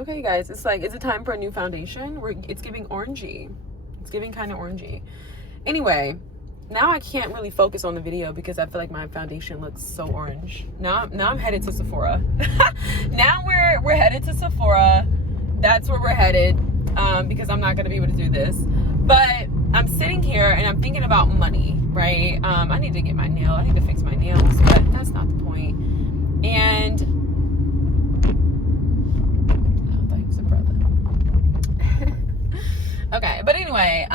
Okay, guys, it's like, is it time for a new foundation? It's giving orangey. It's giving kind of orangey. Anyway, now I can't really focus on the video because I feel like my foundation looks so orange. Now I'm headed to Sephora. Now we're headed to Sephora. That's where we're headed, because I'm not gonna be able to do this. But I'm sitting here and I'm thinking about money, right? I need to get my nail. I need to fix my nails, but that's not the point. And I thought he was a brother. Okay, but anyway,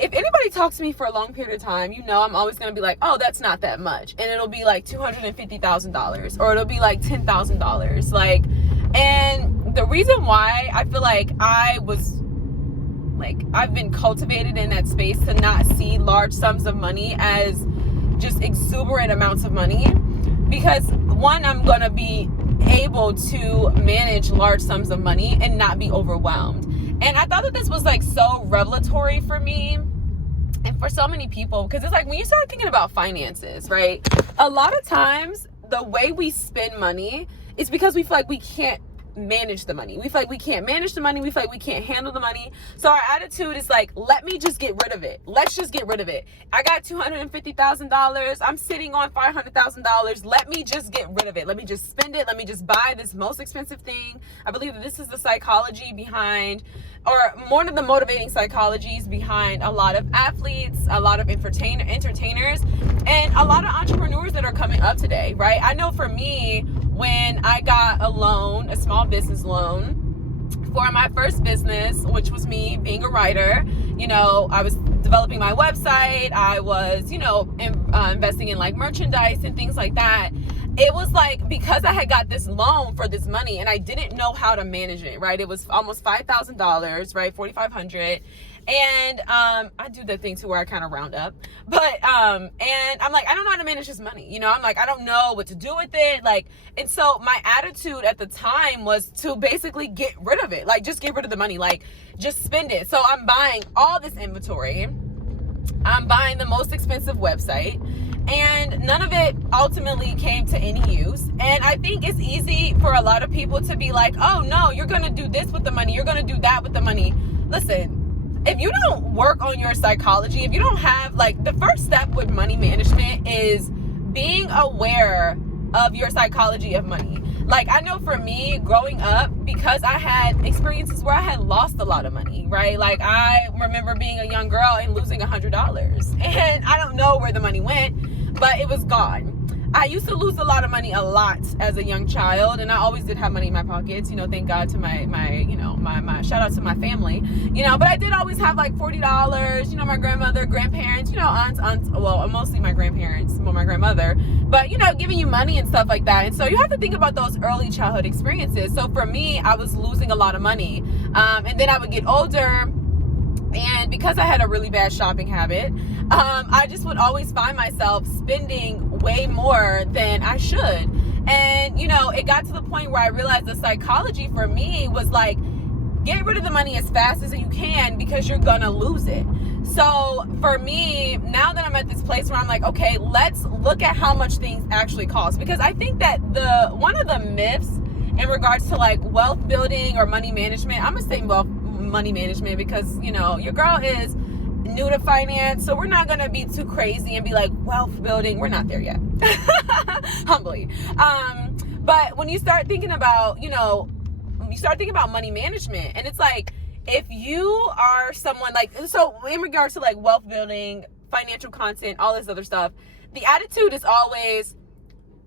if anybody talks to me for a long period of time, you know I'm always going to be like, oh, that's not that much. And it'll be like $250,000 or it'll be like $10,000. Like, and the reason why I feel like I've been cultivated in that space to not see large sums of money as just exuberant amounts of money, because one, I'm going to be able to manage large sums of money and not be overwhelmed. And I thought that this was like so revelatory for me and for so many people, because it's like when you start thinking about finances, right? A lot of times the way we spend money is because we feel like we can't manage the money. We feel like we can't manage the money. We feel like we can't handle the money. So our attitude is like, let me just get rid of it. Let's just get rid of it. I got $250,000. I'm sitting on $500,000. Let me just get rid of it. Let me just spend it. Let me just buy this most expensive thing. I believe that this is the psychology behind, or one of the motivating psychologies behind a lot of athletes, a lot of entertainers, and a lot of entrepreneurs that are coming up today, right? I know for me, when I got a loan, a small business loan for my first business, which was me being a writer, you know, I was developing my website. I was, you know, investing in like merchandise and things like that. It was like, because I had got this loan for this money and I didn't know how to manage it, right? It was almost $5,000, right? $4,500. And I do the thing too where I kind of round up, but and I'm like, I don't know how to manage this money, you know. I'm like, I don't know what to do with it, like. And so my attitude at the time was to basically get rid of it, like just get rid of the money, like just spend it. So I'm buying all this inventory, I'm buying the most expensive website, and none of it ultimately came to any use. And I think it's easy for a lot of people to be like, oh no, you're gonna do this with the money, you're gonna do that with the money. Listen, if you don't work on your psychology, if you don't have, like, the first step with money management is being aware of your psychology of money. Like, I know for me growing up, because I had experiences where I had lost a lot of money, right? Like, I remember being a young girl and losing $100, and I don't know where the money went, but it was gone. I used to lose a lot of money a lot as a young child, and I always did have money in my pockets, you know, thank God to my shout out to my family, you know, but I did always have like $40, you know, my grandmother, grandparents, you know, aunts, well, mostly my grandparents, well, my grandmother, but, you know, giving you money and stuff like that. And so you have to think about those early childhood experiences. So for me, I was losing a lot of money, and then I would get older. And because I had a really bad shopping habit, I just would always find myself spending way more than I should. And, you know, it got to the point where I realized the psychology for me was like, get rid of the money as fast as you can because you're gonna lose it. So for me, now that I'm at this place where I'm like, okay, let's look at how much things actually cost. Because I think that one of the myths in regards to like wealth building or money management, I'm gonna say money management because, you know, your girl is new to finance, so we're not gonna be too crazy and be like wealth building. We're not there yet. Humbly. But when you start thinking about, you know, you start thinking about money management, and it's like, if you are someone like, so in regards to like wealth building, financial content, all this other stuff, the attitude is always,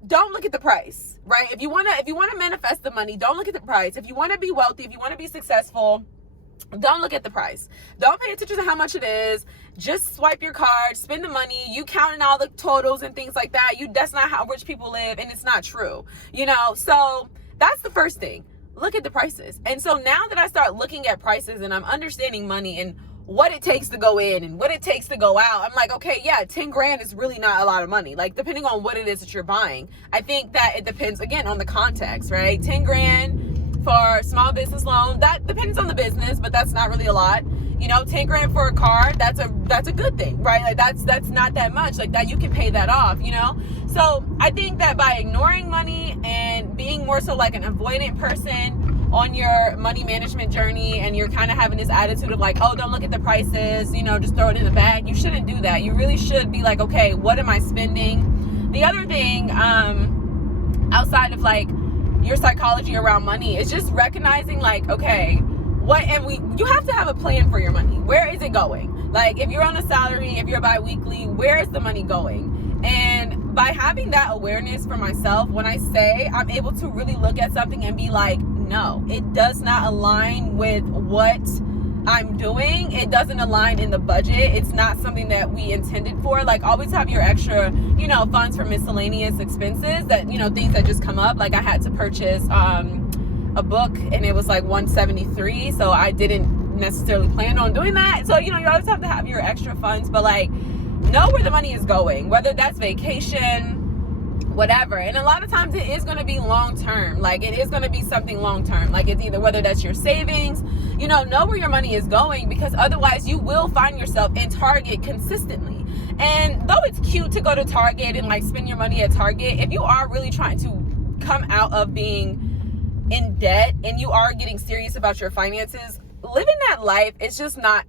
don't look at the price, right? If you want to manifest the money, don't look at the price. If you want to be wealthy, if you want to be successful, don't look at the price. Don't pay attention to how much it is. Just swipe your card, spend the money. You counting all the totals and things like that. That's not how rich people live, and it's not true, you know? So that's the first thing. Look at the prices. And so now that I start looking at prices and I'm understanding money and what it takes to go in and what it takes to go out, I'm like, okay, yeah, 10 grand is really not a lot of money. Like, depending on what it is that you're buying, I think that it depends, again, on the context, right? 10 grand for small business loan, that depends on the business, but that's not really a lot. You know, 10 grand for a car, that's a good thing, right? Like that's not that much. Like that, you can pay that off, you know? So I think that by ignoring money and being more so like an avoidant person on your money management journey, and you're kind of having this attitude of like, oh, don't look at the prices, you know, just throw it in the bag. You shouldn't do that. You really should be like, okay, what am I spending? The other thing, outside of like your psychology around money, is just recognizing like, okay, you have to have a plan for your money. Where is it going? Like if you're on a salary, if you're bi-weekly, where is the money going? And by having that awareness for myself, when I say, I'm able to really look at something and be like, no, it does not align with what I'm doing. It doesn't align in the budget. It's not something that we intended for. Like always have your extra, you know, funds for miscellaneous expenses, that, you know, things that just come up. Like I had to purchase a book and it was like $173, so I didn't necessarily plan on doing that. So, you know, you always have to have your extra funds, but like know where the money is going, whether that's vacation, whatever. And a lot of times it is going to be long term. Like it is going to be something long term. Like it's either, whether that's your savings, you know where your money is going, because otherwise you will find yourself in Target consistently. And though it's cute to go to Target and like spend your money at Target, if you are really trying to come out of being in debt and you are getting serious about your finances, living that life, it's not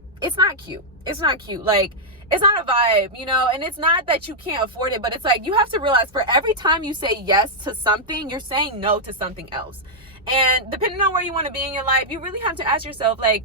cute. It's not cute. Like it's not a vibe, you know? And it's not that you can't afford it, but it's like, you have to realize for every time you say yes to something, you're saying no to something else. And depending on where you want to be in your life, you really have to ask yourself, like,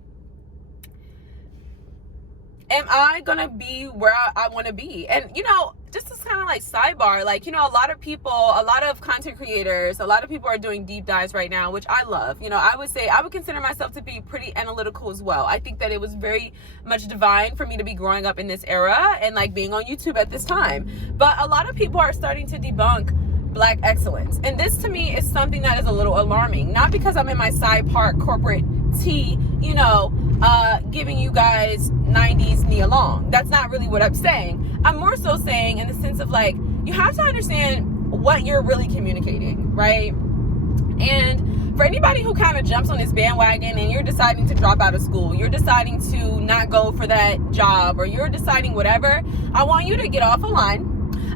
am I going to be where I want to be? And, you know, just this kind of like sidebar, like, you know, a lot of content creators, a lot of people are doing deep dives right now, which I love. You know, I would consider myself to be pretty analytical as well. I think that it was very much divine for me to be growing up in this era and like being on YouTube at this time. But a lot of people are starting to debunk Black excellence. And this to me is something that is a little alarming, not because I'm in my side part corporate tea, you know, giving you guys 90s knee along. That's not really what I'm saying. I'm more so saying in the sense of like, you have to understand what you're really communicating, right? And for anybody who kind of jumps on this bandwagon and you're deciding to drop out of school, you're deciding to not go for that job, or you're deciding whatever, I want you to get off a line.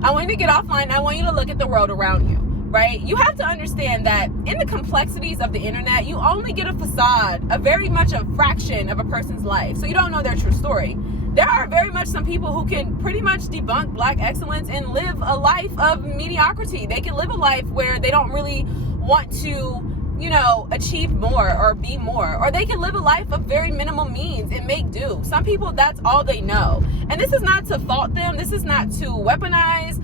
I want you to get offline. I want you to look at the world around you, right? You have to understand that in the complexities of the internet, you only get a facade, a very much a fraction of a person's life. So you don't know their true story. There are very much some people who can pretty much debunk Black excellence and live a life of mediocrity. They can live a life where they don't really want to, you know, achieve more or be more, or they can live a life of very minimal means and make do. Some people, that's all they know. And this is not to fault them. This is not to weaponize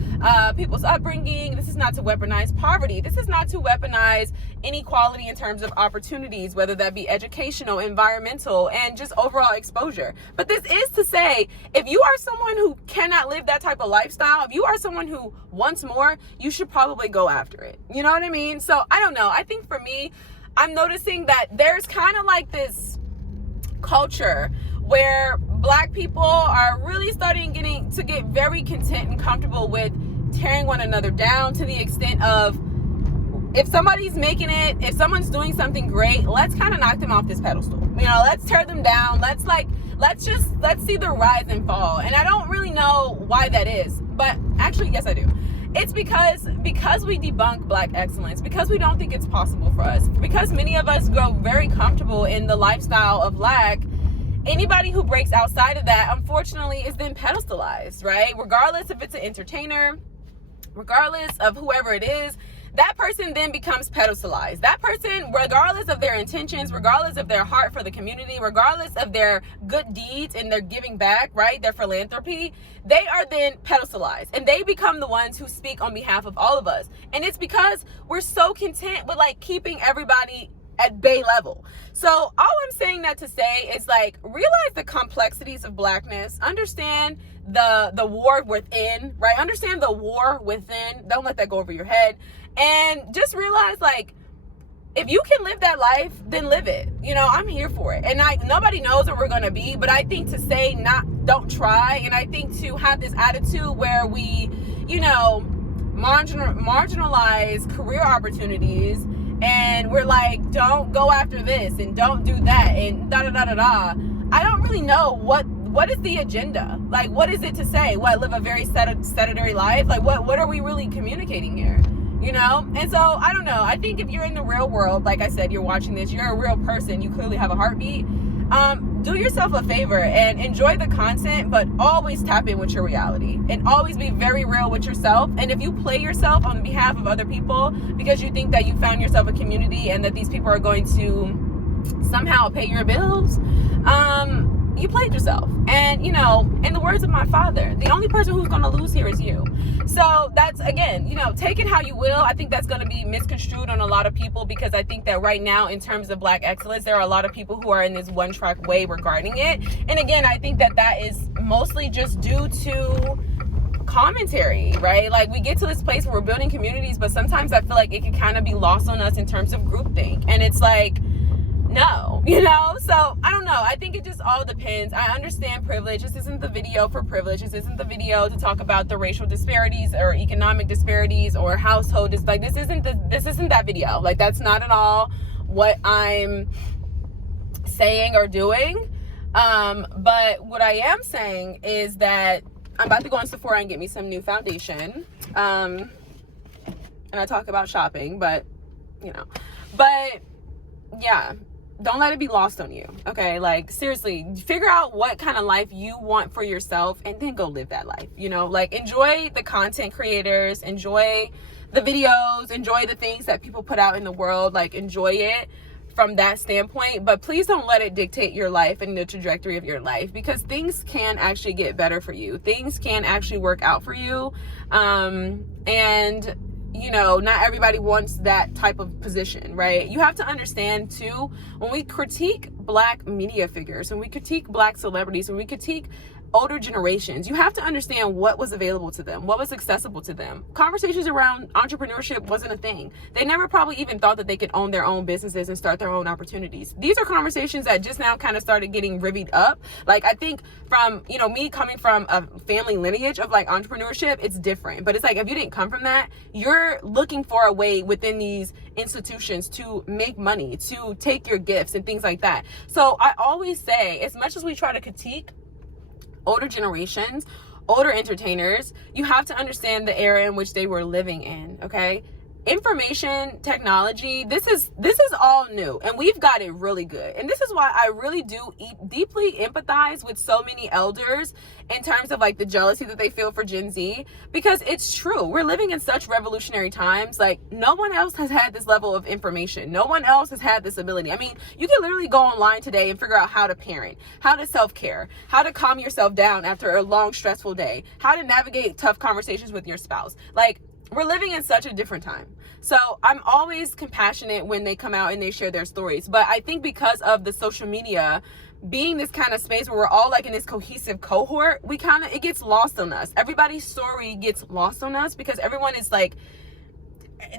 people's upbringing. This is not to weaponize poverty. This is not to weaponize inequality in terms of opportunities, whether that be educational, environmental, and just overall exposure. But this is to say, if you are someone who cannot live that type of lifestyle, if you are someone who wants more, you should probably go after it. You know what I mean? So I don't know. I think for me, I'm noticing that there's kind of like this culture where Black people are really starting to get very content and comfortable with tearing one another down, to the extent of, if somebody's making it, if someone's doing something great, let's kind of knock them off this pedestal. You know, let's tear them down. Let's see the rise and fall. And I don't really know why that is, but actually, yes, I do. It's because we debunk Black excellence, because we don't think it's possible for us, because many of us grow very comfortable in the lifestyle of lack. Anybody who breaks outside of that, unfortunately, is then pedestalized, right? Regardless if it's an entertainer, regardless of whoever it is, that person then becomes pedestalized. That person, regardless of their intentions, regardless of their heart for the community, regardless of their good deeds and their giving back, right, their philanthropy, they are then pedestalized. And they become the ones who speak on behalf of all of us. And it's because we're so content with like keeping everybody at bay level. So all I'm saying that to say is like, realize the complexities of Blackness, understand the war within, right? Understand the war within. Don't let that go over your head. And just realize, like, if you can live that life, then live it. You know, I'm here for it. And nobody knows where we're going to be, but I think to say don't try, and I think to have this attitude where we, you know, marginalize career opportunities, and we're like, don't go after this and don't do that and da da da da da. I don't really know what is the agenda. Like, what is it to say? What, live a very sedentary life? Like, what are we really communicating here? You know? And so, I don't know. I think if you're in the real world, like I said, you're watching this, you're a real person, you clearly have a heartbeat. Do yourself a favor and enjoy the content, but always tap in with your reality and always be very real with yourself. And if you play yourself on behalf of other people because you think that you found yourself a community and that these people are going to somehow pay your bills, you played yourself. And, you know, in the words of my father, the only person who's going to lose here is you. So that's, again, you know, take it how you will. I think that's going to be misconstrued on a lot of people, because I think that right now, in terms of Black excellence, there are a lot of people who are in this one track way regarding it. And again, I think that that is mostly just due to commentary, right? Like, we get to this place where we're building communities, but sometimes I feel like it can kind of be lost on us in terms of groupthink. And it's like, no, you know? So I don't know. I think it just all depends. I understand privilege. This isn't the video for privilege. This isn't the video to talk about the racial disparities or economic disparities or household. It's like, this isn't that video. Like, that's not at all what I'm saying or doing. But what I am saying is that I'm about to go in Sephora and get me some new foundation. And I talk about shopping, but you know, yeah. Don't let it be lost on you, okay? Like, seriously, figure out what kind of life you want for yourself and then go live that life, you know? Like, enjoy the content creators, enjoy the videos, enjoy the things that people put out in the world, like, enjoy it from that standpoint, but please don't let it dictate your life and the trajectory of your life, because things can actually get better for you. Things can actually work out for you, and you know, not everybody wants that type of position, right? You have to understand too, when we critique Black media figures, when we critique Black celebrities, when we critique older generations, you have to understand what was available to them, what was accessible to them. Conversations around entrepreneurship wasn't a thing. They never probably even thought that they could own their own businesses and start their own opportunities. These are conversations that just now kind of started getting rivvied up. Like, I think from, you know, me coming from a family lineage of like entrepreneurship, it's different. But it's like, if you didn't come from that, you're looking for a way within these institutions to make money, to take your gifts and things like that. So I always say, as much as we try to critique older generations, older entertainers, you have to understand the era in which they were living in, okay? Information technology, this is all new, and we've got it really good. And this is why I really do deeply empathize with so many elders in terms of like the jealousy that they feel for Gen Z, because it's true. We're living in such revolutionary times. Like, no one else has had this level of information. No one else has had this ability. I mean, you can literally go online today and figure out how to parent, how to self-care, how to calm yourself down after a long, stressful day, how to navigate tough conversations with your spouse. Like, we're living in such a different time. So I'm always compassionate when they come out and they share their stories. But I think because of the social media being this kind of space where we're all like in this cohesive cohort, it gets lost on us. Everybody's story gets lost on us because everyone is like,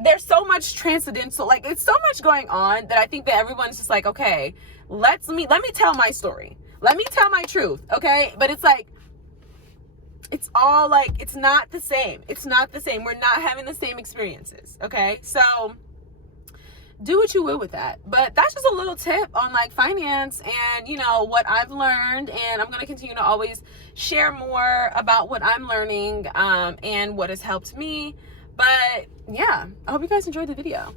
there's so much transcendental, like it's so much going on that I think that everyone's just like, okay, let me tell my story. Let me tell my truth, okay? But it's like, it's all like, it's not the same. It's not the same. We're not having the same experiences, okay? So do what you will with that. But that's just a little tip on like finance and, you know, what I've learned. And I'm going to continue to always share more about what I'm learning and what has helped me. But yeah, I hope you guys enjoyed the video.